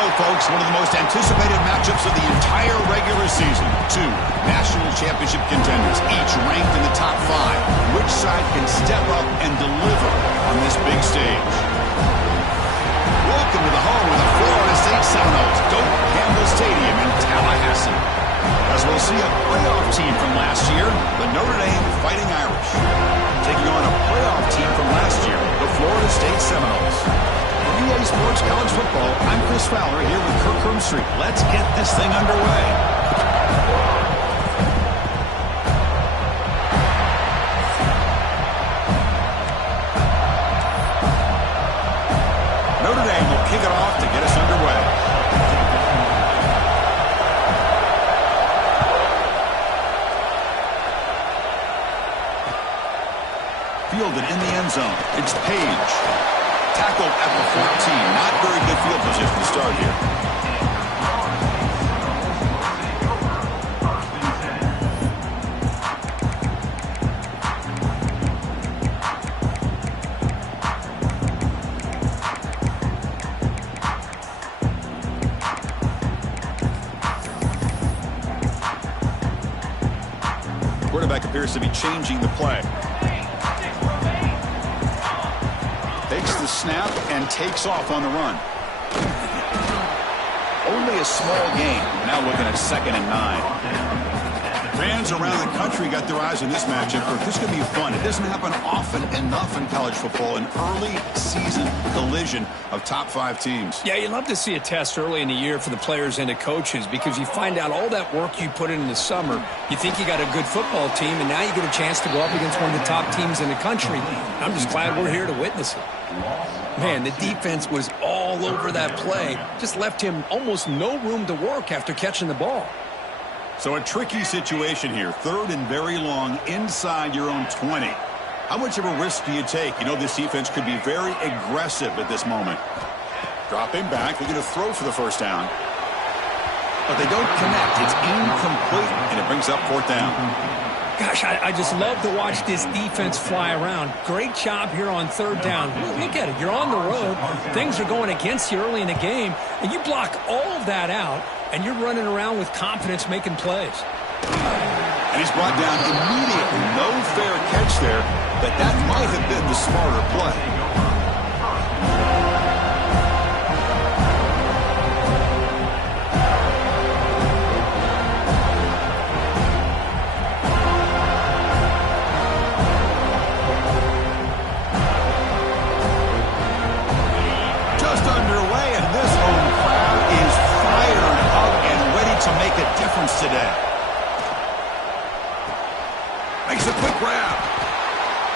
go, folks. One of the most anticipated matchups of the entire regular season. Two national championship contenders, each ranked in the top 5. Which side can step up and deliver on this big stage? Welcome to the home of the Florida State Seminoles, Doak Campbell Stadium in Tallahassee. As we'll see a playoff team from last year, the Notre Dame Fighting Irish, taking on a playoff team from last year, the Florida State Seminoles. For EA Sports College Football, I'm Chris Fowler here with Kirk Hermstreet. Let's get this thing underway. Notre Dame will kick it off to get us underway. Fielded in the end zone. It's Page. Tackled at the 14. Not very good field position to start here. Quarterback appears to be changing the play. Takes the snap and takes off on the run. Only a small gain. Now looking at 2nd and 9. Fans around the country got their eyes on this matchup. This is going to be fun. It doesn't happen often enough in college football. An early season collision of top 5 teams. Yeah, you love to see a test early in the year for the players and the coaches because you find out all that work you put in the summer. You think you got a good football team, and now you get a chance to go up against one of the top teams in the country. I'm just glad we're here to witness it. Man, the defense was all over that play. Just left him almost no room to work after catching the ball. So a tricky situation here. 3rd and very long inside your own 20. How much of a risk do you take? You know this defense could be very aggressive at this moment. Dropping back, looking to throw for the first down. But they don't connect. It's incomplete, and it brings up 4th down. Gosh, I just love to watch this defense fly around. Great job here on 3rd down. Look at it. You're on the road. Things are going against you early in the game, and you block all of that out, and you're running around with confidence making plays. And he's brought down immediately. No fair catch there, but that might have been the smarter play. Today. Makes a quick grab.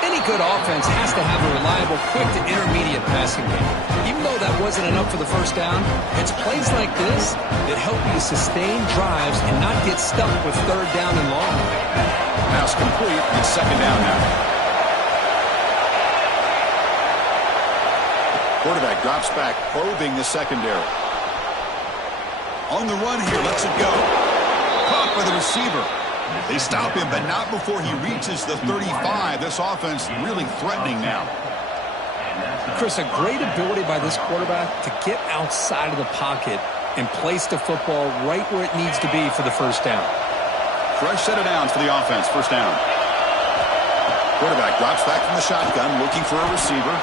Any good offense has to have a reliable, quick to intermediate passing game. Even though that wasn't enough for the first down, it's plays like this that help you sustain drives and not get stuck with 3rd down and long. Pass complete. It's 2nd down now. Quarterback drops back, probing the secondary. On the run here, lets it go. Caught by the receiver. They stop him, but not before he reaches the 35. This offense really threatening now. Chris, a great ability by this quarterback to get outside of the pocket and place the football right where it needs to be for the first down. Fresh set of downs for the offense. First down. Quarterback drops back from the shotgun, looking for a receiver.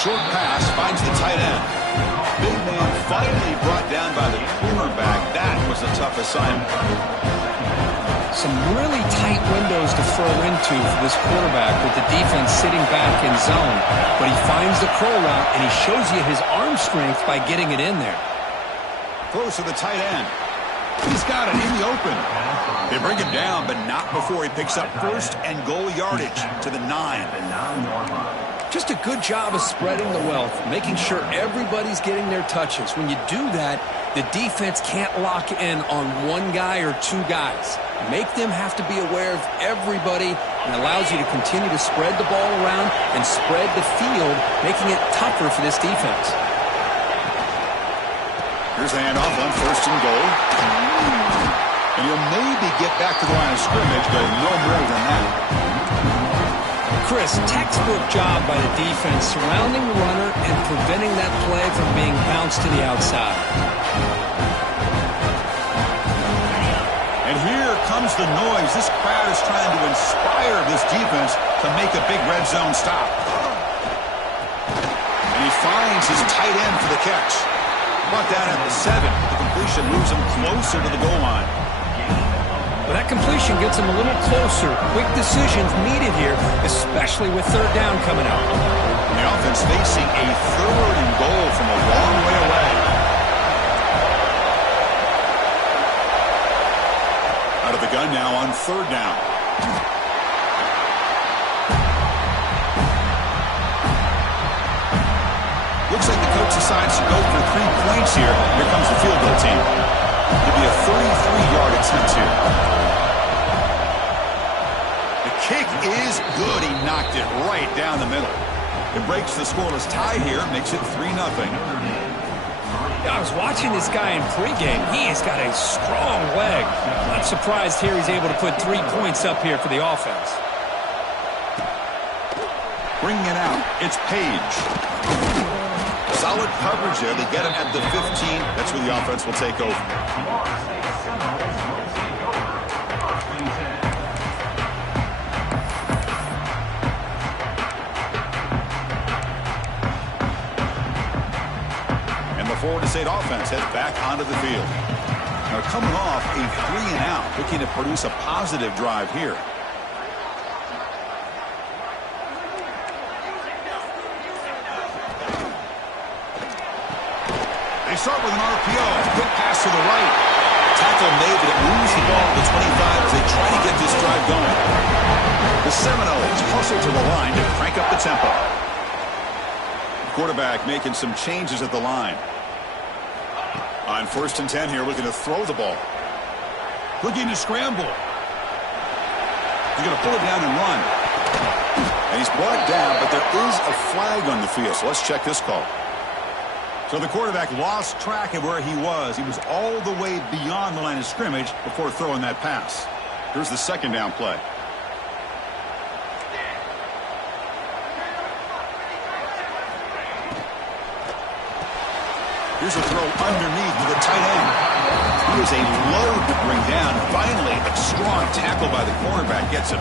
Short pass, finds the tight end. Big man finally brought down by the cornerback. That was a tough assignment. Some really tight windows to throw into for this quarterback with the defense sitting back in zone. But he finds the curl route, and he shows you his arm strength by getting it in there. Throws to the tight end. He's got it in the open. They bring him down, but not before he picks up 1st and goal yardage to the 9. Just a good job of spreading the wealth, making sure everybody's getting their touches. When you do that, the defense can't lock in on one guy or 2 guys. Make them have to be aware of everybody, and allows you to continue to spread the ball around and spread the field, making it tougher for this defense. Here's the handoff on 1st and goal. And he'll maybe get back to the line of scrimmage, but no more than that. Chris, textbook job by the defense surrounding the runner and preventing that play from being bounced to the outside. And here comes the noise. This crowd is trying to inspire this defense to make a big red zone stop. And he finds his tight end for the catch. Brought down at the 7. The completion moves him closer to the goal line. Well, that completion gets him a little closer. Quick decisions needed here, especially with third down coming up. And the offense facing a 3rd and goal from a long way away. Out of the gun now on 3rd down. Looks like the coach decides to go for 3 points here. Here comes the field goal team. It'll be a 33-yard attempt here. The kick is good. He knocked it right down the middle. It breaks the scoreless tie here, makes it 3-0. I was watching this guy in pregame. He has got a strong leg. Not surprised here he's able to put 3 points up here for the offense. Bringing it out, it's Page. Solid coverage there. They get him at the 15. That's where the offense will take over. And the Florida State offense heads back onto the field. Now coming off a 3-and-out, looking to produce a positive drive here. They start with an RPO. Quick pass to the right. Tackle made, but it moves the ball to the 25 as they try to get this drive going. The Seminoles hustle to the line to crank up the tempo. Quarterback making some changes at the line. On 1st and 10 here, looking to throw the ball. Looking to scramble. He's going to pull it down and run. And he's brought down, but there is a flag on the field. So let's check this call. So the quarterback lost track of where he was. He was all the way beyond the line of scrimmage before throwing that pass. Here's the 2nd down play. Here's a throw underneath to the tight end. He was a load to bring down. Finally, a strong tackle by the cornerback gets him.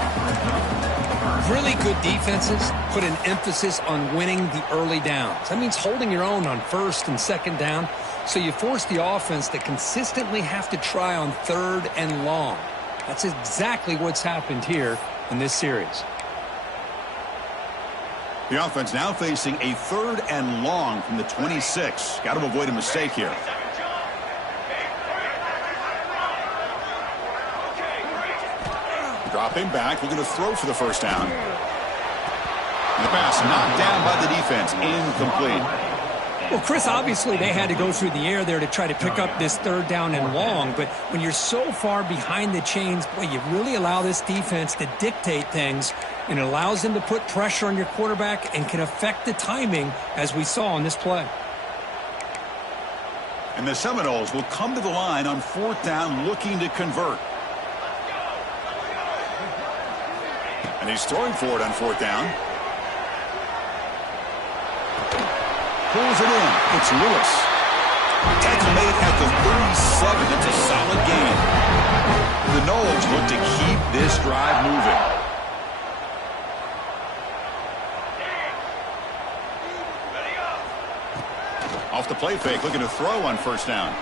Really good defenses put an emphasis on winning the early downs. That means holding your own on 1st and 2nd down, so you force the offense to consistently have to try on 3rd and long. That's exactly what's happened here in this series. The offense now facing a 3rd and long from the 26. Got to avoid a mistake here. Dropping back, looking to throw for the 1st down. And the pass knocked down by the defense, incomplete. Well, Chris, obviously they had to go through the air there to try to pick up this 3rd down and long, but when you're so far behind the chains, boy, you really allow this defense to dictate things, and it allows them to put pressure on your quarterback and can affect the timing, as we saw on this play. And the Seminoles will come to the line on 4th down, looking to convert. And he's throwing for it on 4th down. Pulls it in. It's Lewis. Tackle made at the 37. That's a solid gain. The Noles look to keep this drive moving. Off the play fake, looking to throw on 1st down.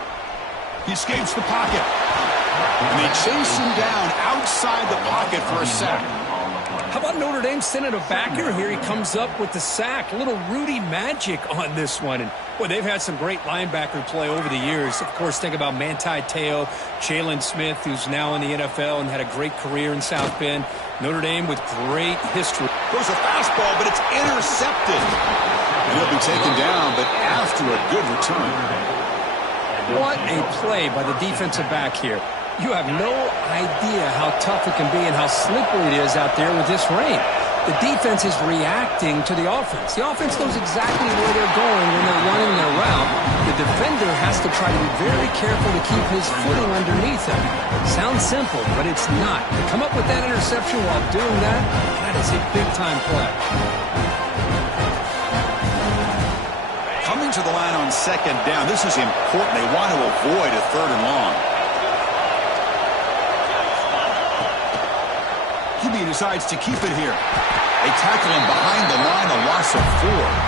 He escapes the pocket. And they chase him down outside the pocket for a sack. How about Notre Dame sending a backer? Here he comes up with the sack. A little Rudy magic on this one. And, boy, they've had some great linebacker play over the years. Of course, think about Manti Te'o, Jalen Smith, who's now in the NFL and had a great career in South Bend. Notre Dame with great history. There's a fastball, but it's intercepted. And he'll be taken down, but after a good return. What a play by the defensive back here. You have no idea how tough it can be and how slippery it is out there with this rain. The defense is reacting to the offense. The offense knows exactly where they're going when they're running their route. The defender has to try to be very careful to keep his footing underneath him. Sounds simple, but it's not. To come up with that interception while doing that, that is a big-time play. Coming to the line on second down, this is important. They want to avoid a third and long. QB decides to keep it here. They tackle him behind the line, a loss of 4.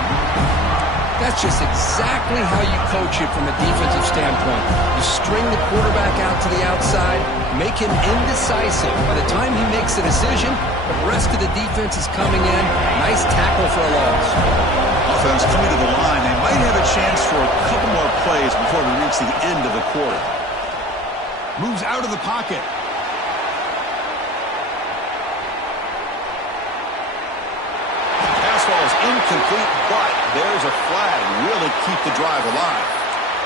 That's just exactly how you coach it from a defensive standpoint. You string the quarterback out to the outside, make him indecisive. By the time he makes a decision, the rest of the defense is coming in. Nice tackle for a loss. Offense coming to the line. They might have a chance for a couple more plays before we reach the end of the quarter. Moves out of the pocket. Pass ball is incomplete, but there's a flag. Really keep the drive alive.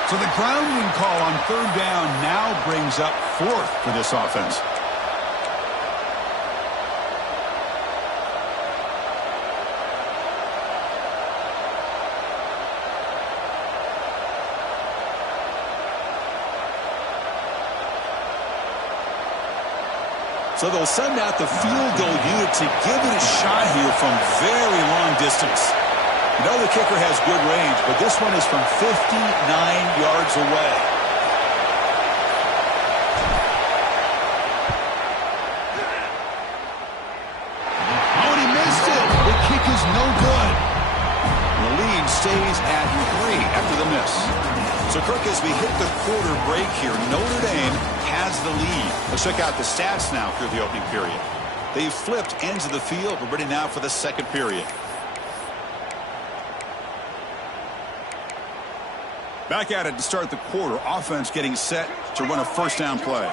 So the grounding call on third down now brings up 4th for this offense. So they'll send out the field goal unit to give it a shot here from very long distance. You know the kicker has good range, but this one is from 59 yards away. Oh, and he missed it. The kick is no good. The lead stays at 3 after the miss. So, Kirk, as we hit the quarter break here, Notre Dame has the lead. Let's check out the stats now through the opening period. They've flipped ends of the field. We're ready now for the second period. Back at it to start the quarter. Offense getting set to run a first down play.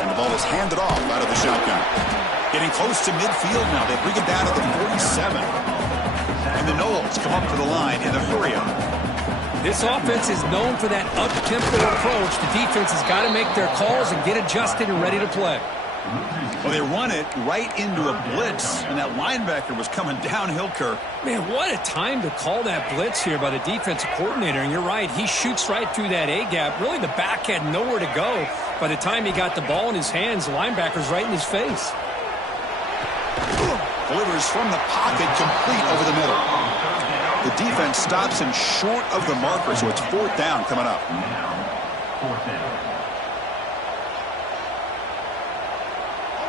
And the ball is handed off out of the shotgun. Getting close to midfield now. They bring it down to the 47. And the Noles come up to the line in a hurry-up. This offense is known for that up-tempo approach. The defense has got to make their calls and get adjusted and ready to play. Well, they run it right into a blitz, and that linebacker was coming downhill, Kirk. Man, what a time to call that blitz here by the defensive coordinator. And you're right, he shoots right through that A-gap. Really, the back had nowhere to go. By the time he got the ball in his hands, the linebacker's right in his face. Delivers from the pocket, complete over the middle. The defense stops him short of the marker, so it's 4th down coming up.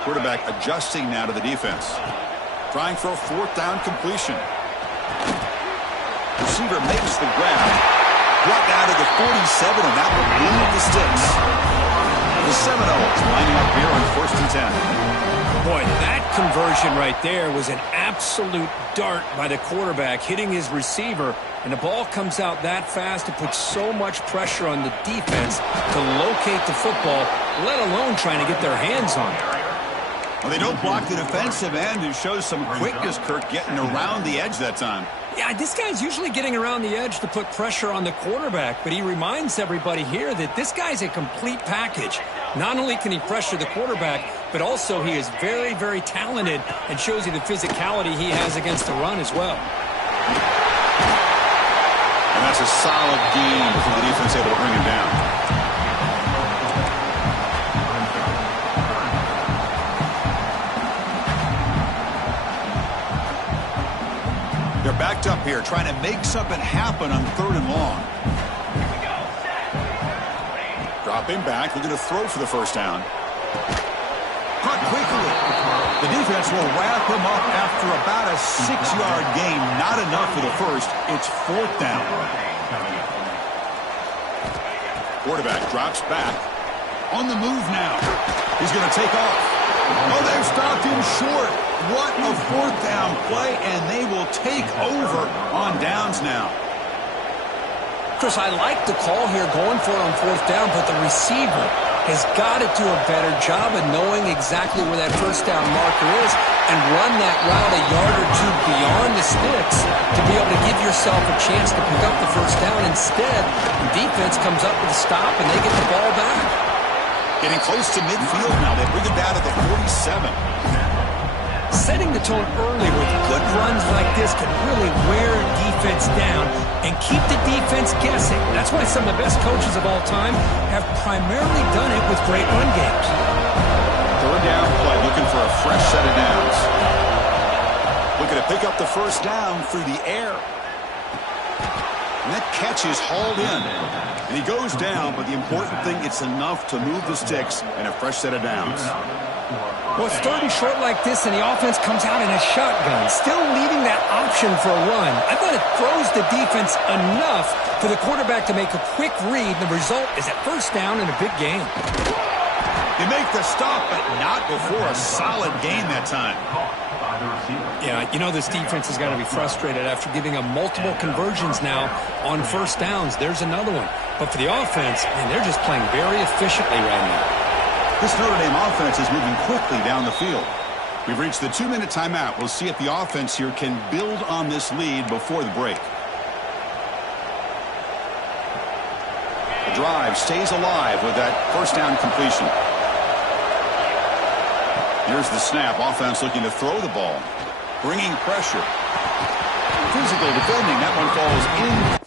Quarterback adjusting now to the defense. Trying for a 4th down completion. Receiver makes the grab. Brought down to the 47, and that will move the sticks. The Seminoles lining up here on 1st and 10. Boy, that conversion right there was an absolute dart by the quarterback, hitting his receiver, and the ball comes out that fast. It puts so much pressure on the defense to locate the football, let alone trying to get their hands on it. Well, they don't block the defensive end, who shows some quickness, Kirk, getting around the edge that time. Yeah, this guy's usually getting around the edge to put pressure on the quarterback, but he reminds everybody here that this guy's a complete package. Not only can he pressure the quarterback, but also he is very, very talented and shows you the physicality he has against the run as well. And that's a solid gain before the defense able to bring him down. They're backed up here, trying to make something happen on 3rd and long. Dropping back, looking to throw for the first down. Caught quickly. The defense will wrap him up after about a 6-yard gain. Not enough for the first. It's 4th down. Quarterback drops back. On the move now. He's going to take off. Oh, they've stopped him short. What a 4th down play, and they will take over on downs now. Chris, I like the call here going for it on 4th down, but the receiver has got to do a better job of knowing exactly where that first down marker is and run that route a yard or two beyond the sticks to be able to give yourself a chance to pick up the first down. Instead, the defense comes up with a stop, and they get the ball back. Getting close to midfield now. They bring it down to the 47. Setting the tone early with good runs like this can really wear a defense down and keep the defense guessing. That's why some of the best coaches of all time have primarily done it with great run games. Third down play, looking for a fresh set of downs. Looking to pick up the first down through the air. And that catch is hauled in. And he goes down, but the important thing, it's enough to move the sticks and a fresh set of downs. Well, it's third and short like this, and the offense comes out in a shotgun, still leaving that option for a run. I thought it throws the defense enough for the quarterback to make a quick read. The result is a first down in a big game. They make the stop, but not before a solid gain that time. Yeah, you know this defense has got to be frustrated after giving them multiple conversions now on first downs. There's another one. But for the offense, man, they're just playing very efficiently right now. This Notre Dame offense is moving quickly down the field. We've reached the 2-minute timeout. We'll see if the offense here can build on this lead before the break. The drive stays alive with that first down completion. Here's the snap. Offense looking to throw the ball. Bringing pressure. Physical defending. That one falls in.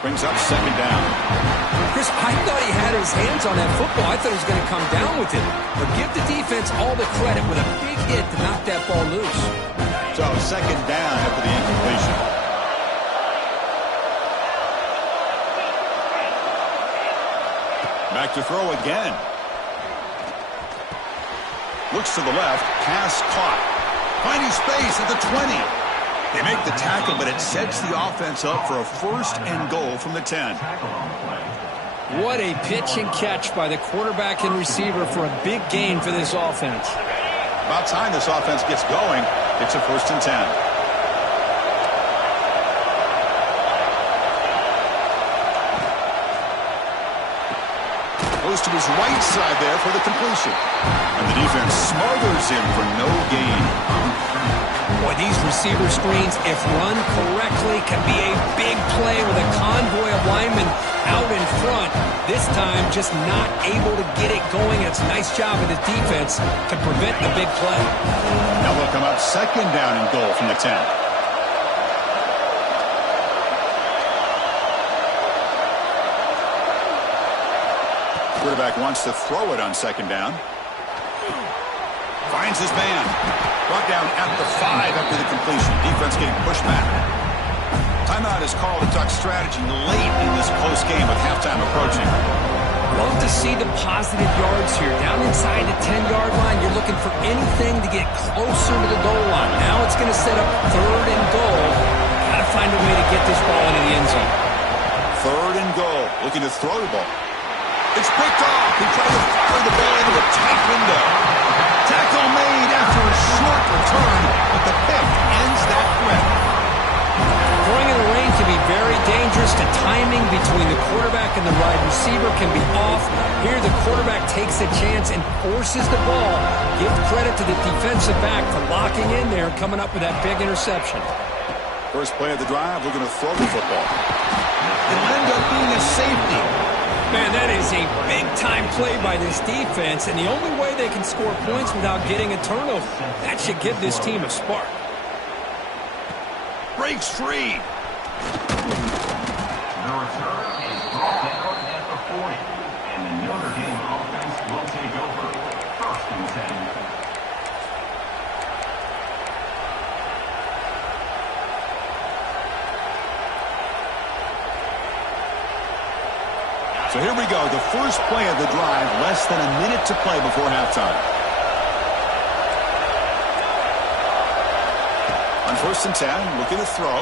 Brings up second down. Chris, I thought he had his hands on that football. I thought he was going to come down with it. But give the defense all the credit with a big hit to knock that ball loose. So second down after the incompletion. Back to throw again. Looks to the left. Pass caught. Finding space at the 20. They make the tackle, but it sets the offense up for a first and goal from the 10. What a pitch and catch by the quarterback and receiver for a big gain for this offense. About time this offense gets going. It's a first and 10. Goes to his right side there for the completion. And the defense smothers him for no gain. Boy, these receiver screens, if run correctly, can be a big play with a convoy of linemen out in front. This time, just not able to get it going. It's a nice job of the defense to prevent the big play. Now they'll come up second down and goal from the 10. Quarterback wants to throw it on second down. Finds his man. Brought down at the 5 after the completion. Defense getting pushed back. Timeout is called to talk strategy late in this close game with halftime approaching. Love to see the positive yards here. Down inside the 10-yard line, you're looking for anything to get closer to the goal line. Now it's going to set up third and goal. Got to find a way to get this ball into the end zone. Third and goal. Looking to throw the ball. It's picked off. He tried to fire the ball into a tight window. Tackle made after a short return, but the pick ends that threat. Throwing in the rain can be very dangerous. The timing between the quarterback and the wide receiver can be off. Here the quarterback takes a chance and forces the ball. Give credit to the defensive back for locking in there and coming up with that big interception. First play of the drive, looking to throw the football. It'll end up being a safety. Man, that is a big-time play by this defense, and the only way they can score points without getting a turnover. That should give this team a spark. Breaks free. The return is brought down at the 40, and the Notre Dame offense will take over. 1st and 10. So here we go, the first play of the drive, less than a minute to play before halftime. On 1st and 10, looking to throw.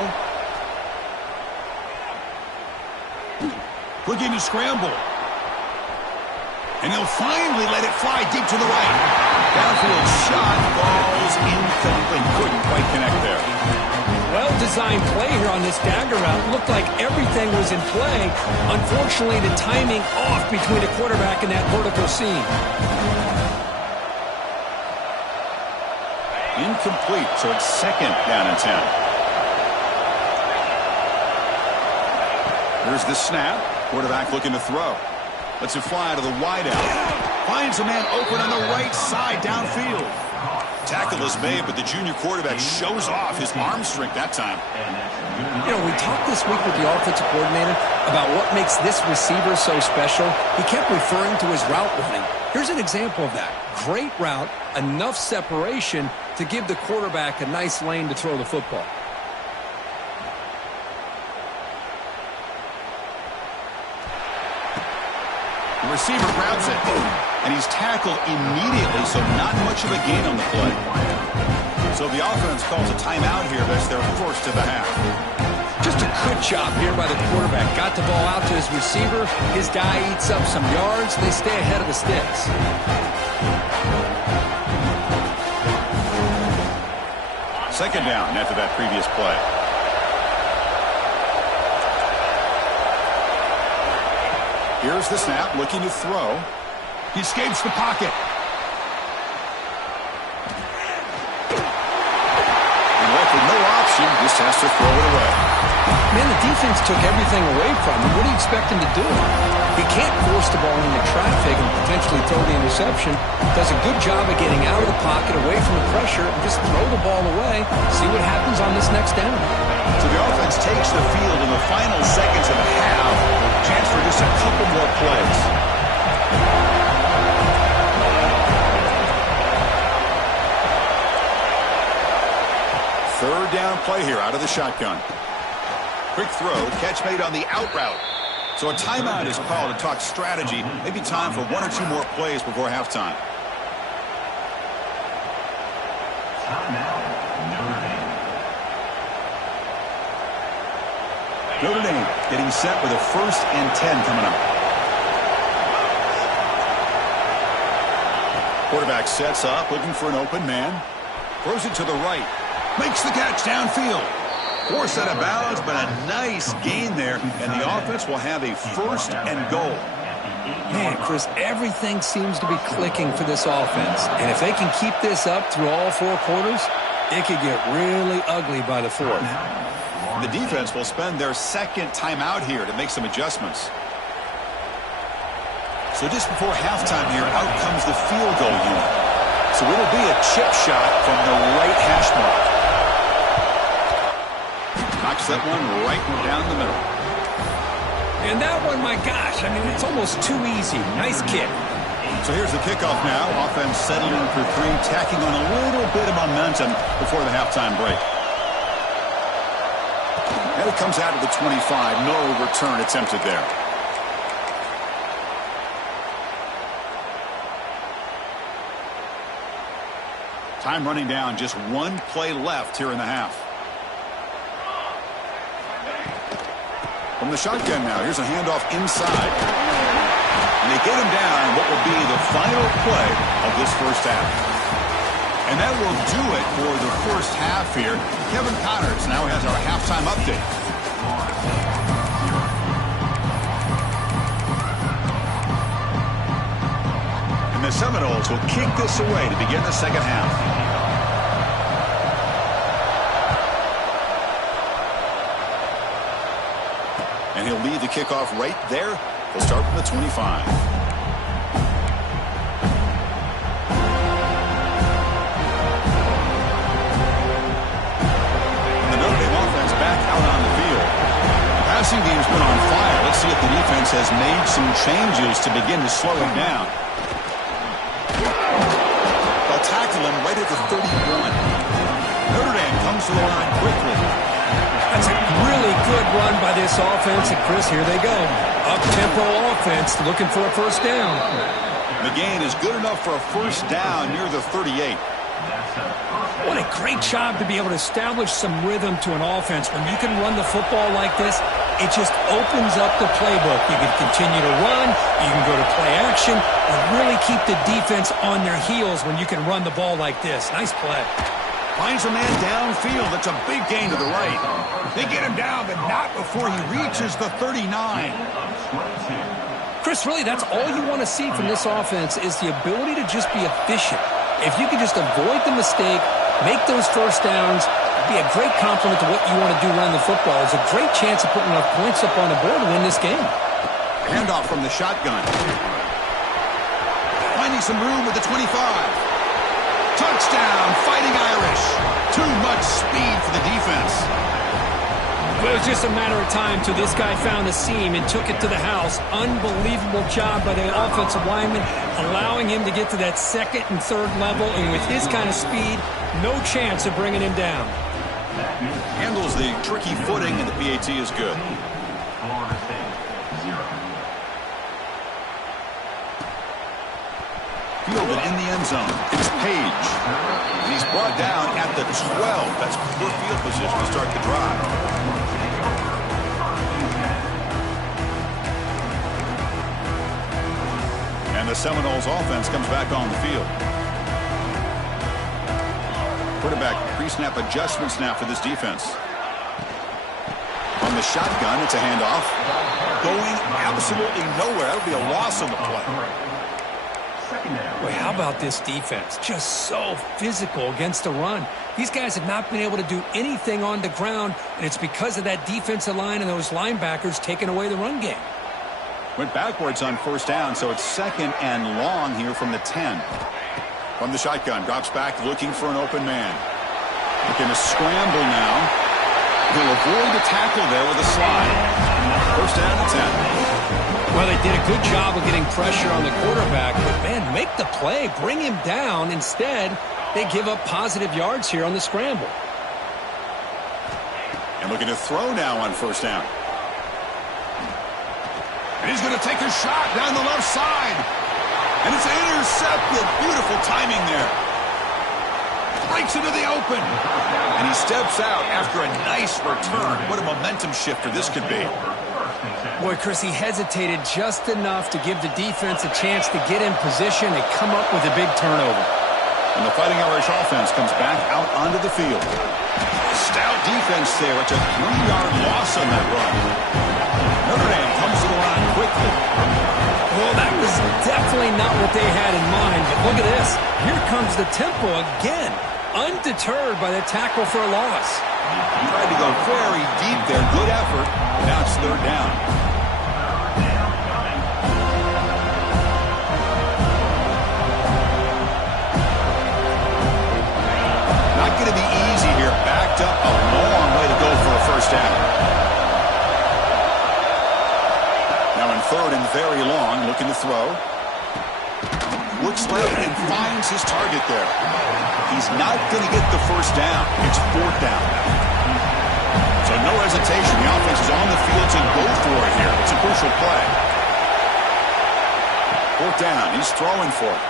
Looking to scramble. And he'll finally let it fly deep to the right. Downfield shot falls incomplete. Couldn't quite connect there. Well-designed play here on this dagger route. Looked like everything was in play. Unfortunately, the timing off between the quarterback and that vertical seam. Incomplete, so it's 2nd down and 10. Here's the snap. Quarterback looking to throw. Lets it fly to the wideout. Finds a man open on the right side downfield. Tackle is made, but the junior quarterback shows off his arm strength that time. You know, we talked this week with the offensive coordinator about what makes this receiver so special. He kept referring to his route running. Here's an example of that. Great route, enough separation to give the quarterback a nice lane to throw the football. The receiver grabs it, and he's tackled immediately, so not much of a gain on the play. So the offense calls a timeout here. That's their first of the half. Just a good job here by the quarterback. Got the ball out to his receiver. His guy eats up some yards. They stay ahead of the sticks. 2nd down after that previous play. Here's the snap, looking to throw. He escapes the pocket. And with no option, just has to throw it away. Man, the defense took everything away from him. What do you expect him to do? He can't force the ball into traffic and potentially throw the interception. Does a good job of getting out of the pocket, away from the pressure, and just throw the ball away. See what happens on this next down. So the offense takes the field in the final seconds of the half. Chance for just a couple more plays. Third down play here out of the shotgun. Quick throw, catch made on the out route. So a timeout is called to talk strategy. Maybe time for 1 or 2 more plays before halftime. Notre Dame getting set with a 1st and 10 coming up. Quarterback sets up, looking for an open man. Throws it to the right. Makes the catch downfield. Forced out of bounds, but a nice gain there, and the offense will have a 1st and goal. Man, Chris, everything seems to be clicking for this offense. And if they can keep this up through all 4 quarters, it could get really ugly by the 4th. The defense will spend their 2nd timeout here to make some adjustments. So just before halftime here, out comes the field goal unit. So it'll be a chip shot from the right hash mark. Knocks that one right down the middle. And that one, my gosh, I mean, it's almost too easy. Nice kick. So here's the kickoff now. Offense settling for 3, tacking on a little bit of momentum before the halftime break. And it comes out of the 25. No return attempted there. Time running down. Just 1 play left here in the half. From the shotgun now. Here's a handoff inside. And they get him down what will be the final play of this first half. And that will do it for the first half here. Kevin Connors now has our halftime update. And the Seminoles will kick this away to begin the second half. And he'll lead the kickoff right there They'll start from the 25. And the Notre Dame offense back out on the field. The passing game's been on fire. Let's see if the defense has made some changes to begin to slow it down. They'll tackle him right at the 31. Notre Dame comes to the line quickly. That's a really good run by this offense. And Chris, here they go. Up-tempo offense looking for a first down. The gain is good enough for a first down near the 38. What a great job to be able to establish some rhythm to an offense. When you can run the football like this, it just opens up the playbook. You can continue to run, you can go to play action, and really keep the defense on their heels when you can run the ball like this. Nice play. Finds a man downfield. That's a big gain to the right. They get him down, but not before he reaches the 39. Chris, really, that's all you want to see from this offense is the ability to just be efficient. If you can just avoid the mistake, make those first downs, be a great compliment to what you want to do running the football. It's a great chance of putting enough points up on the board to win this game. Handoff from the shotgun. Finding some room with the 25. Touchdown, Fighting Irish. Too much speed for the defense. Well, it was just a matter of time till this guy found a seam and took it to the house. Unbelievable job by the offensive lineman, allowing him to get to that second and third level. And with his kind of speed, no chance of bringing him down. Handles the tricky footing, and the PAT is good. Fielded in the end zone. It's Page. And he's brought down at the 12. That's poor field position to start the drive. And the Seminoles offense comes back on the field. Quarterback pre-snap adjustment snap for this defense. From the shotgun, it's a handoff. Going absolutely nowhere. That would be a loss on the play. Boy, how about this defense? Just so physical against the run. These guys have not been able to do anything on the ground, and it's because of that defensive line and those linebackers taking away the run game. Went backwards on first down, so it's second and long here from the 10. From the shotgun, drops back looking for an open man. Looking to scramble now. He'll avoid the tackle there with a slide. First down and 10. Well, they did a good job of getting pressure on the quarterback, but, man, make the play, bring him down. Instead, they give up positive yards here on the scramble. And looking to throw now on first down. And he's going to take a shot down the left side. And it's intercepted. Beautiful timing there. Breaks into the open. And he steps out after a nice return. What a momentum shifter this could be. Boy, Chris, he hesitated just enough to give the defense a chance to get in position and come up with a big turnover. And the Fighting Irish offense comes back out onto the field. Stout defense there. It's a 3-yard loss on that run. Notre Dame comes to the line quickly. Well, that was definitely not what they had in mind, but look at this. Here comes the tempo again, undeterred by the tackle for a loss. Tried to go very deep there. Good effort. Now it's third down. Not going to be easy here. Backed up a long way to go for a first down. Now in third and very long, looking to throw. Looks left and finds his target there. He's not going to get the first down. It's fourth down. So no hesitation. The offense is on the field to go for it here. It's a crucial play. Fourth down. He's throwing for it.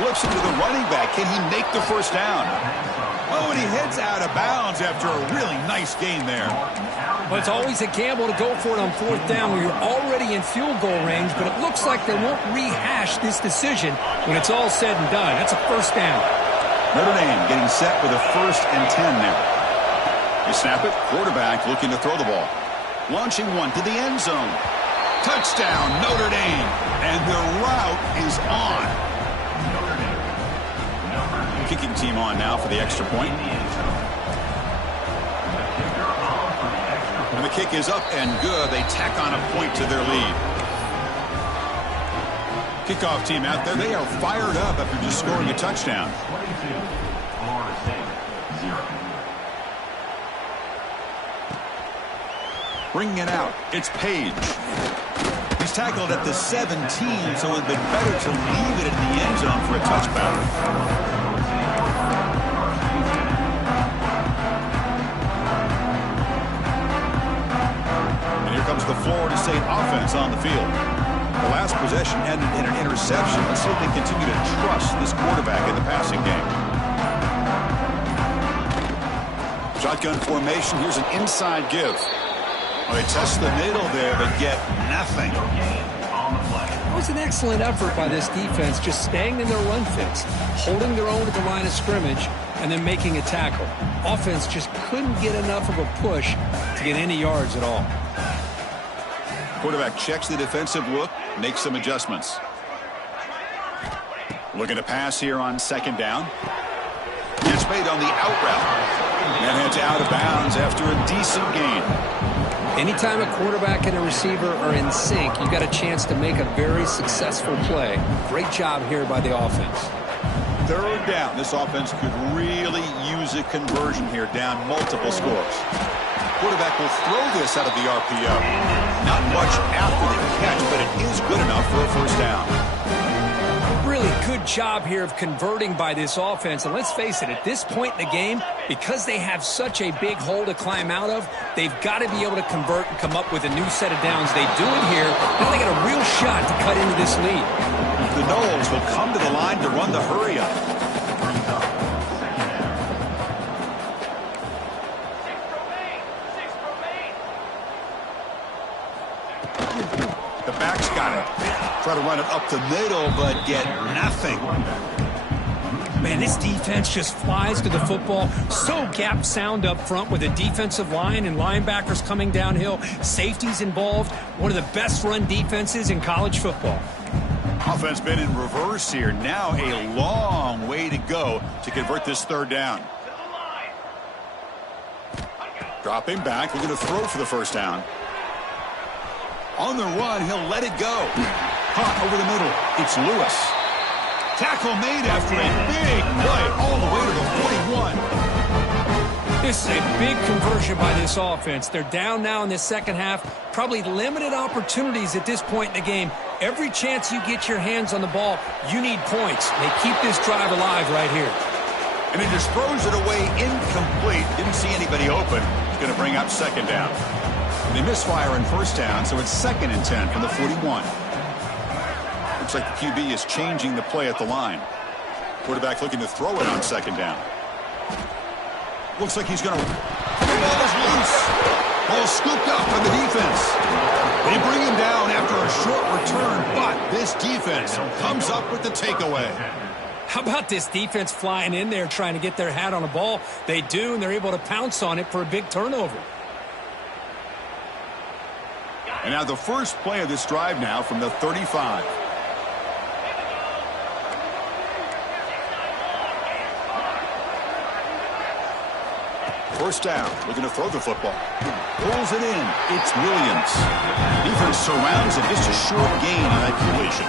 Flips it to the running back. Can he make the first down? Oh, and he heads out of bounds after a really nice gain there. Well, it's always a gamble to go for it on fourth down when you're already in field goal range, but it looks like they won't rehash this decision when it's all said and done. That's a first down. Notre Dame getting set with a first and 10 now. They snap it. Quarterback looking to throw the ball. Launching one to the end zone. Touchdown, Notre Dame. And the route is on. Kicking team on now for the extra point. And the kick kick is up and good. They tack on a point to their lead. Kickoff team out there, they are fired up after just scoring a touchdown. 22, Florida State, 0. Bringing it out, it's Page. He's tackled at the 17, so it would have been better to leave it in the end zone for a touchback. And here comes the Florida State offense on the field. The last possession ended in an interception. Let's see if they continue to trust this quarterback in the passing game. Shotgun formation. Here's an inside give. Well, they test the middle there, but get nothing. It was an excellent effort by this defense, just staying in their run fits, holding their own at the line of scrimmage, and then making a tackle. Offense just couldn't get enough of a push to get any yards at all. Quarterback checks the defensive look, makes some adjustments. Looking to pass here on second down. Gets made on the out route. And heads out of bounds after a decent gain. Anytime a quarterback and a receiver are in sync, you got a chance to make a very successful play. Great job here by the offense. Third down. This offense could really use a conversion here, down multiple scores. Quarterback will throw this out of the RPO. Not much after the catch, but it is good enough for a first down. Really good job here of converting by this offense. And let's face it, at this point in the game, because they have such a big hole to climb out of, they've got to be able to convert and come up with a new set of downs. They do it here. Now they got a real shot to cut into this lead. The Noles will come to the line to run the hurry up. The back's got it. Try to run it up the middle, but get nothing. Man, this defense just flies to the football. So gap sound up front with a defensive line and linebackers coming downhill. Safeties involved. One of the best run defenses in college football. Offense been in reverse here. Now a long way to go to convert this third down. Dropping back. We're going to throw for the first down. On the run, he'll let it go. Caught over the middle. It's Lewis. Tackle made after a big play all the way to the 41. This is a big conversion by this offense. They're down now in the second half. Probably limited opportunities at this point in the game. Every chance you get your hands on the ball, you need points. They keep this drive alive right here. And he just throws it away incomplete. Didn't see anybody open. He's going to bring up second down. They misfire on first down, so it's 2nd and 10 from the 41. Looks like the QB is changing the play at the line. Quarterback looking to throw it on second down. Looks like he's going to... The ball is loose. Ball scooped up by the defense. They bring him down after a short return, but this defense comes up with the takeaway. How about this defense flying in there trying to get their hat on a ball? They do, and they're able to pounce on it for a big turnover. And now the first play of this drive now from the 35. First down, looking to throw the football. Pulls it in. It's Williams. Defense surrounds him. Just a short gain on that completion.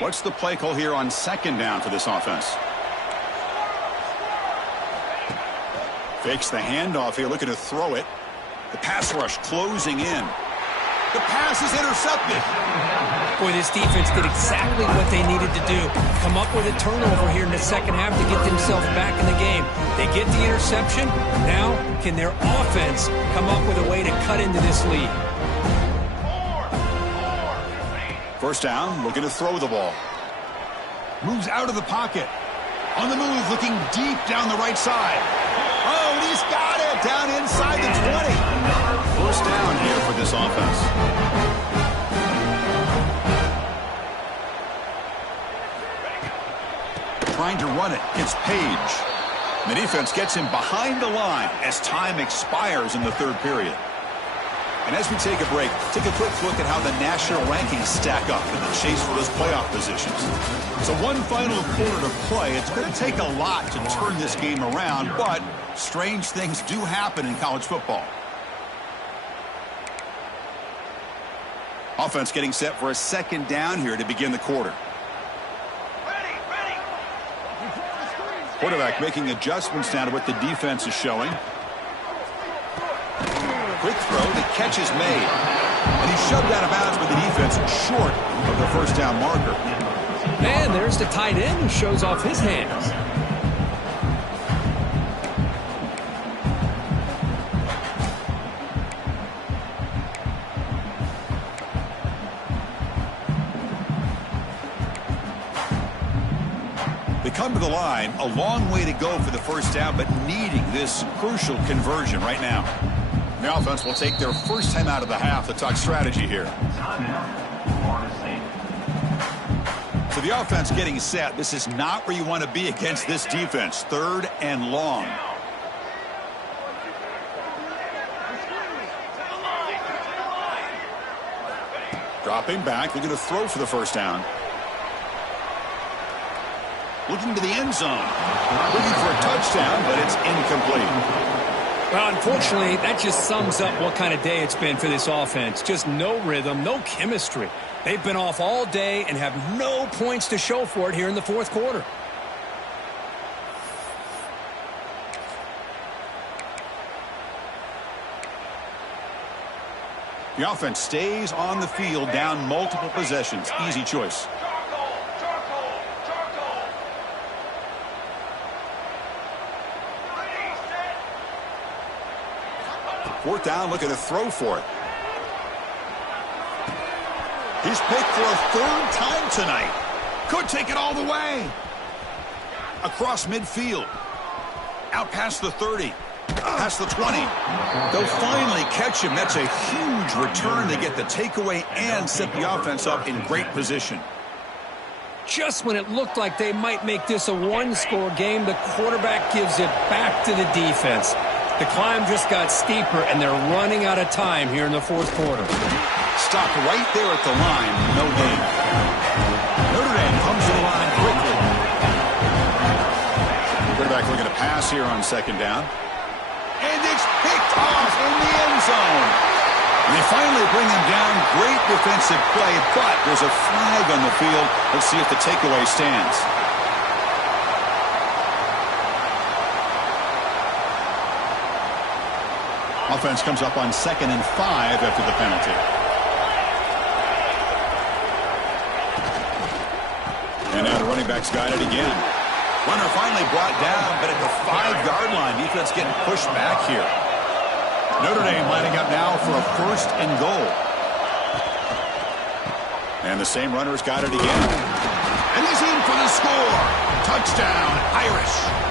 What's the play call here on second down for this offense? Fakes the handoff here, looking to throw it. The pass rush closing in. The pass is intercepted. Boy, this defense did exactly what they needed to do. Come up with a turnover here in the second half to get themselves back in the game. They get the interception. Now, can their offense come up with a way to cut into this lead? First down, looking to throw the ball. Moves out of the pocket. On the move, looking deep down the right side. Oh, and he's got it down inside the 20. First down here for this offense. Trying to run it. It's Page. The defense gets him behind the line as time expires in the third period. And as we take a break, take a quick look at how the national rankings stack up in the chase for those playoff positions. So one final quarter to play. It's going to take a lot to turn this game around, but strange things do happen in college football. Offense getting set for a second down here to begin the quarter. Quarterback making adjustments now to what the defense is showing. Quick throw, the catch is made. And he shoved out of bounds with the defense short of the first down marker. And there's the tight end who shows off his hands. They come to the line, a long way to go for the first down, but needing this crucial conversion right now. The offense will take their first time out of the half to talk strategy here. So the offense getting set. This is not where you want to be against this defense. Third and long. Dropping back, looking to throw for the first down. Looking to the end zone. Looking for a touchdown, but it's incomplete. Well, unfortunately, that just sums up what kind of day it's been for this offense. Just no rhythm, no chemistry. They've been off all day and have no points to show for it here in the fourth quarter. The offense stays on the field, down multiple possessions. Easy choice. Fourth down, looking to throw for it. He's picked for a third time tonight. Could take it all the way. Across midfield. Out past the 30. Past the 20. They'll finally catch him. That's a huge return to get the takeaway and set the offense up in great position. Just when it looked like they might make this a one-score game, the quarterback gives it back to the defense. The climb just got steeper, and they're running out of time here in the fourth quarter. Stopped right there at the line. No gain. Notre Dame comes to the line quickly. Quarterback looking to pass here on second down. And it's picked off in the end zone. And they finally bring him down. Great defensive play, but there's a flag on the field. Let's see if the takeaway stands. Offense comes up on 2nd and 5 after the penalty. And now the running back's got it again. Runner finally brought down, but at the 5-yard line, defense getting pushed back here. Notre Dame lining up now for a 1st and goal. And the same runner's got it again. And he's in for the score. Touchdown, Irish.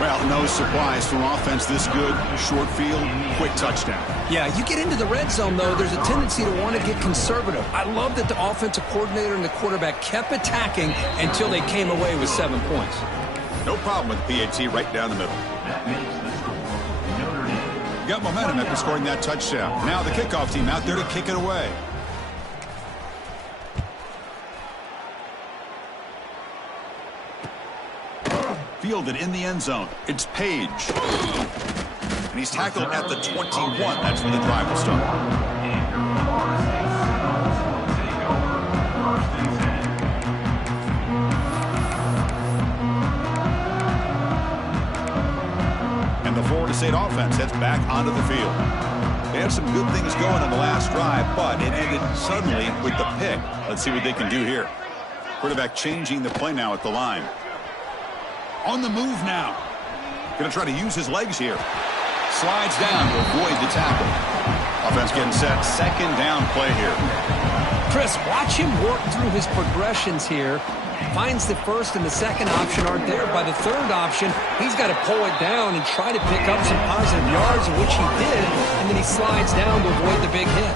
Well, no surprise from offense this good. Short field, quick touchdown. Yeah, you get into the red zone, though, there's a tendency to want to get conservative. I love that the offensive coordinator and the quarterback kept attacking until they came away with 7 points. No problem with PAT right down the middle. Got momentum after scoring that touchdown. Now the kickoff team out there to kick it away. Fielded in the end zone. It's Page. And he's tackled at the 21. That's where the drive will start. And the Florida State offense heads back onto the field. They had some good things going on the last drive, but it ended suddenly with the pick. Let's see what they can do here. Quarterback changing the play now at the line. On the move now. Going to try to use his legs here. Slides down to avoid the tackle. Offense getting set. 2nd down play here. Chris, watch him work through his progressions here. Finds the 1st and the 2nd option aren't there. By the 3rd option, he's got to pull it down and try to pick up some positive yards, which he did, and then he slides down to avoid the big hit.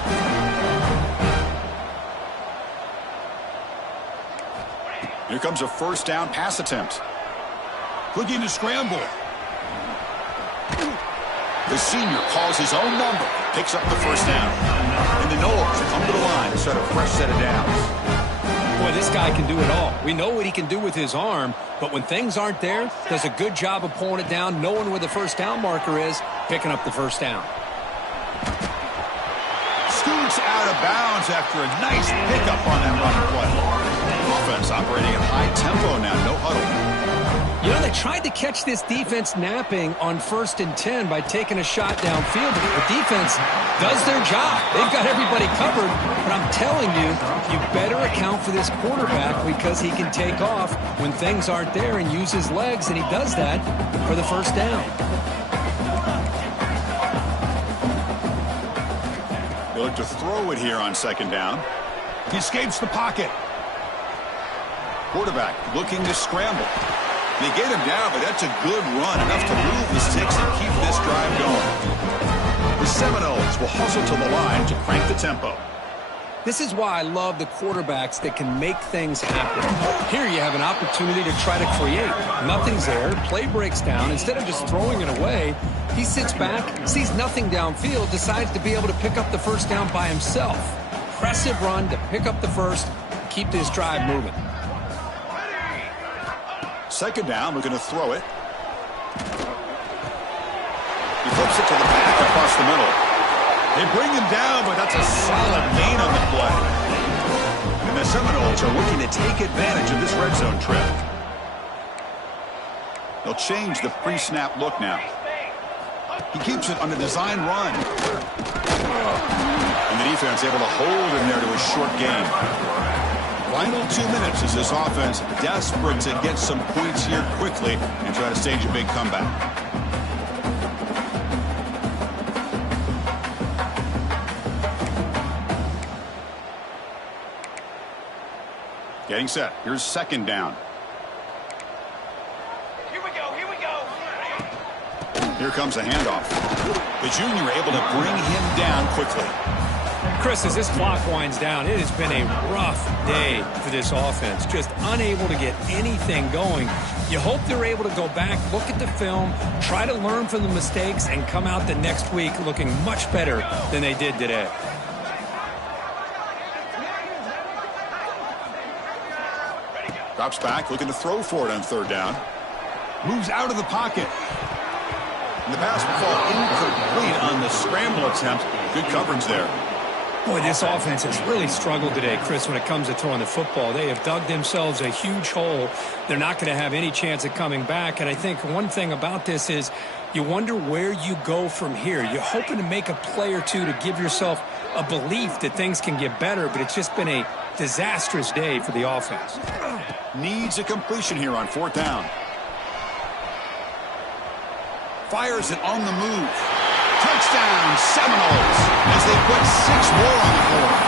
Here comes a 1st down pass attempt. Looking to scramble. The senior calls his own number, picks up the first down. And the Noles come to the line to start a fresh set of downs. Boy, this guy can do it all. We know what he can do with his arm, but when things aren't there, does a good job of pulling it down, knowing where the first down marker is, picking up the first down. Scoots out of bounds after a nice pickup on that run play. Offense operating at high tempo now, no huddle. You know, they tried to catch this defense napping on 1st and 10 by taking a shot downfield. The defense does their job. They've got everybody covered. But I'm telling you, you better account for this quarterback because he can take off when things aren't there and use his legs, and he does that for the first down. They look to throw it here on 2nd down. He escapes the pocket. Quarterback looking to scramble. They get him down, but that's a good run, enough to move the sticks and keep this drive going. The Seminoles will hustle to the line to crank the tempo. This is why I love the quarterbacks that can make things happen. Here you have an opportunity to try to create. Nothing's there. Play breaks down. Instead of just throwing it away, he sits back, sees nothing downfield, decides to be able to pick up the first down by himself. Impressive run to pick up the first, keep this drive moving. 2nd down, we're going to throw it. He flips it to the back across the middle. They bring him down, but that's a solid gain on the play. And the Seminoles are looking to take advantage of this red zone trip. They'll change the pre-snap look now. He keeps it on a design run. And the defense able to hold him there to a short gain. Final 2 minutes as this offense desperate to get some points here quickly and try to stage a big comeback. Getting set. Here's 2nd down. Here we go. Here comes a handoff. The junior able to bring him down quickly. Chris, as this clock winds down, it has been a rough day for this offense. Just unable to get anything going. You hope they're able to go back, look at the film, try to learn from the mistakes, and come out the next week looking much better than they did today. Drops back, looking to throw for it on 3rd down. Moves out of the pocket. And the pass will fall incomplete on the scramble attempt. Good coverage there. Boy, this offense has really struggled today, Chris, when it comes to throwing the football. They have dug themselves a huge hole. They're not going to have any chance of coming back. And I think one thing about this is you wonder where you go from here. You're hoping to make a play or two to give yourself a belief that things can get better, but it's just been a disastrous day for the offense. Needs a completion here on 4th down. Fires it on the move. Touchdown, Seminoles, as they put 6 more on the board.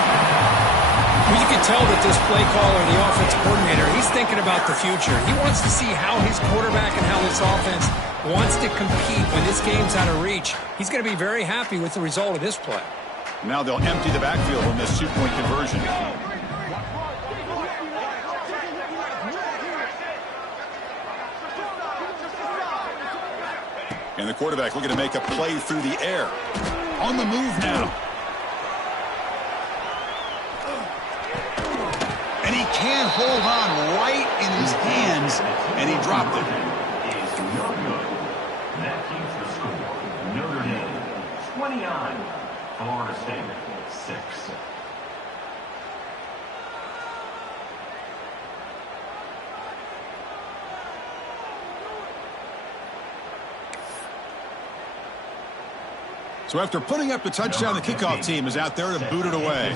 Well, you can tell that this play caller, the offensive coordinator, he's thinking about the future. He wants to see how his quarterback and how this offense wants to compete when this game's out of reach. He's going to be very happy with the result of this play. Now they'll empty the backfield on this 2-point conversion. And the quarterback looking to make a play through the air. On the move now. And he can't hold on right in his hands, and he dropped it. Is no good. That keeps the score. Notre Dame 29, Florida State 6. So after putting up the touchdown, the kickoff team is out there to boot it away.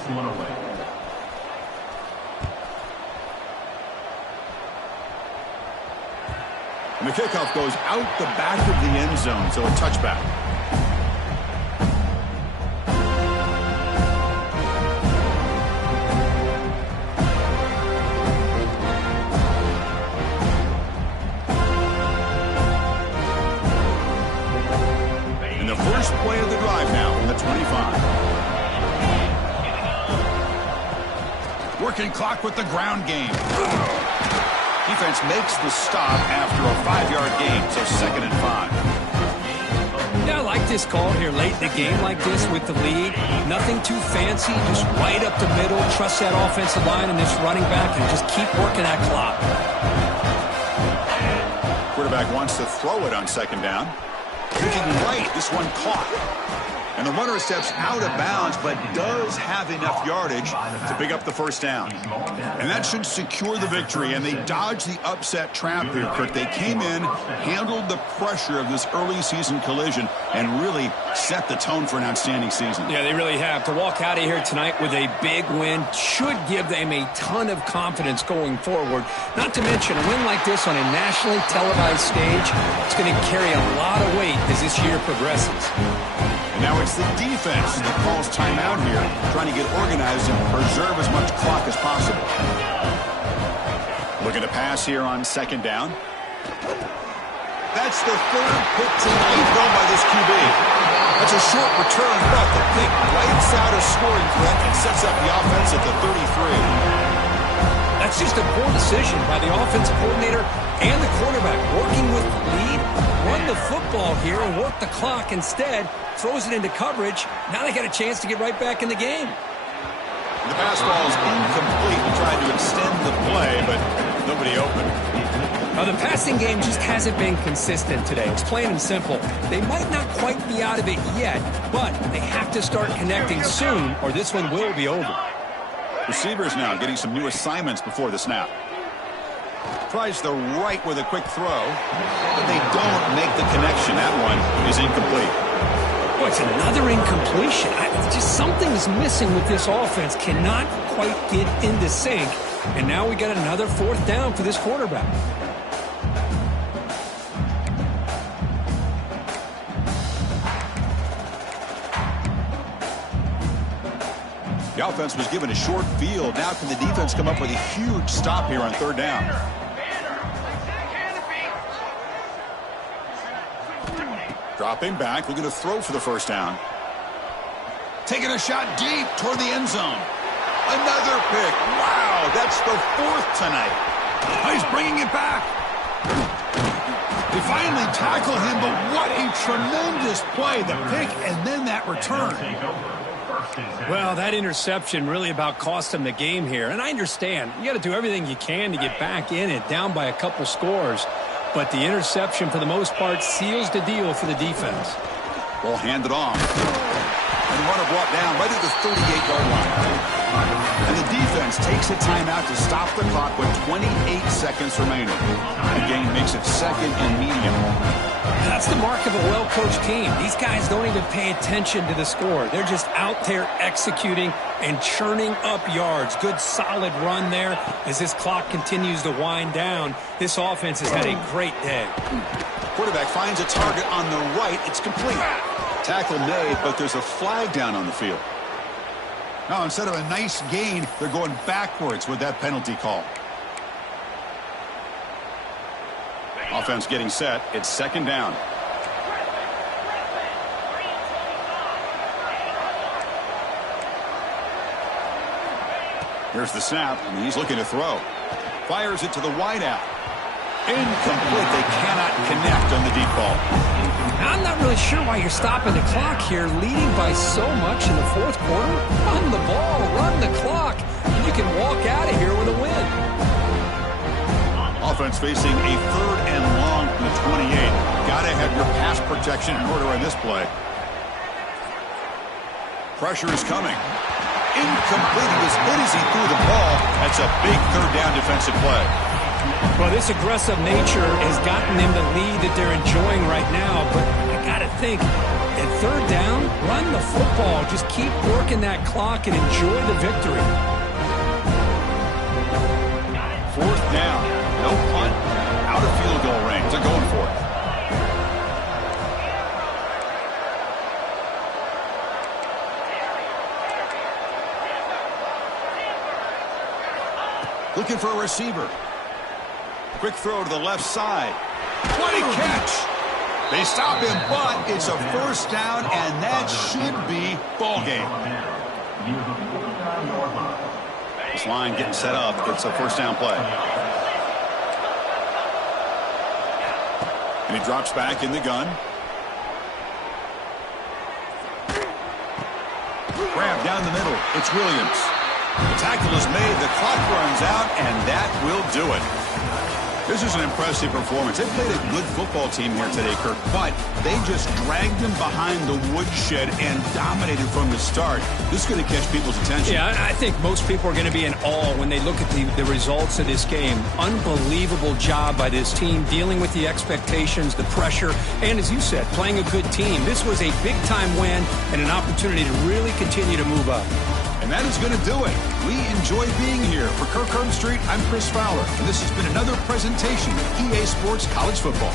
And the kickoff goes out the back of the end zone, so a touchback. First play of the drive now from the 25. Working clock with the ground game. Defense makes the stop after a 5-yard gain, so 2nd and 5. Yeah, I like this call here late in the game like this with the lead. Nothing too fancy, just right up the middle. Trust that offensive line and this running back and just keep working that clock. Quarterback wants to throw it on second down. Thinking right, this one caught. And the runner steps out of bounds, but does have enough yardage to pick up the first down. And that should secure the victory, and they dodged the upset trap here, Kurt. They came in, handled the pressure of this early season collision, and really set the tone for an outstanding season. Yeah, they really have. To walk out of here tonight with a big win should give them a ton of confidence going forward. Not to mention, a win like this on a nationally televised stage, it's going to carry a lot of weight as this year progresses. And now it's the defense that calls timeout here, trying to get organized and preserve as much clock as possible. Looking to pass here on second down. That's the third pick tonight thrown by this QB. That's a short return, but the pick wipes out a scoring threat and sets up the offense at the 33. That's just a poor decision by the offensive coordinator and the quarterback. Working with the lead, run the football here and work the clock instead. Throws it into coverage. Now they got a chance to get right back in the game. The pass ball is incomplete. We tried to extend the play, but nobody open. Now, the passing game just hasn't been consistent today. It's plain and simple. They might not quite be out of it yet, but they have to start connecting soon or this one will be over. Receivers now getting some new assignments before the snap. Tries the right with a quick throw, but they don't make the connection. That one is incomplete. Oh, it's another incompletion. Just something is missing with this offense. Cannot quite get into sync. And now we got another fourth down for this quarterback. The offense was given a short field. Now can the defense come up with a huge stop here on third down? Dropping back, looking to throw for the first down. Taking a shot deep toward the end zone. Another pick. Wow, that's the fourth tonight. He's bringing it back. They finally tackle him, but what a tremendous play. The pick and then that return. Well, that interception really about cost them the game here. And I understand. You got to do everything you can to get back in it, down by a couple scores. But the interception, for the most part, seals the deal for the defense. Ball handed off. And the runner brought down right at the 38-yard line. And the defense takes a timeout to stop the clock with 28 seconds remaining. The game makes it second and medium. That's the mark of a well-coached team. These guys don't even pay attention to the score. They're just out there executing and churning up yards. Good, solid run there as this clock continues to wind down. This offense has had a great day. Quarterback finds a target on the right. It's complete. Tackle made, but there's a flag down on the field. Now, instead of a nice gain, they're going backwards with that penalty call. Offense getting set. It's second down. Here's the snap, and he's looking to throw. Fires it to the wideout. Incomplete. They cannot connect on the deep ball. I'm not really sure why you're stopping the clock here, leading by so much in the fourth quarter. Run the ball, run the clock, and you can walk out of here with a win. Offense facing a third and long from the 28. Got to have your pass protection in order on this play. Pressure is coming. Incomplete. He was hit as he threw the ball. That's a big third down defensive play. Well, this aggressive nature has gotten them the lead that they're enjoying right now. But I got to think, at third down, run the football. Just keep working that clock and enjoy the victory. Fourth down. No punt. Out of field goal range. They're going for it. Looking for a receiver. Quick throw to the left side. What a catch! They stop him, but it's a first down, and that should be ball game. This line getting set up. It's a first down play. And he drops back in the gun. grab down the middle. It's Williams. The tackle is made, the clock runs out, and that will do it. This is an impressive performance. They played a good football team here today, Kirk, but they just dragged them behind the woodshed and dominated from the start. This is going to catch people's attention. Yeah, I think most people are going to be in awe when they look at the results of this game. Unbelievable job by this team dealing with the expectations, the pressure, and as you said, playing a good team. This was a big-time win and an opportunity to really continue to move up. And that is going to do it. We enjoy being here. For Kirk Street, I'm Chris Fowler, and this has been another presentation of EA Sports College Football.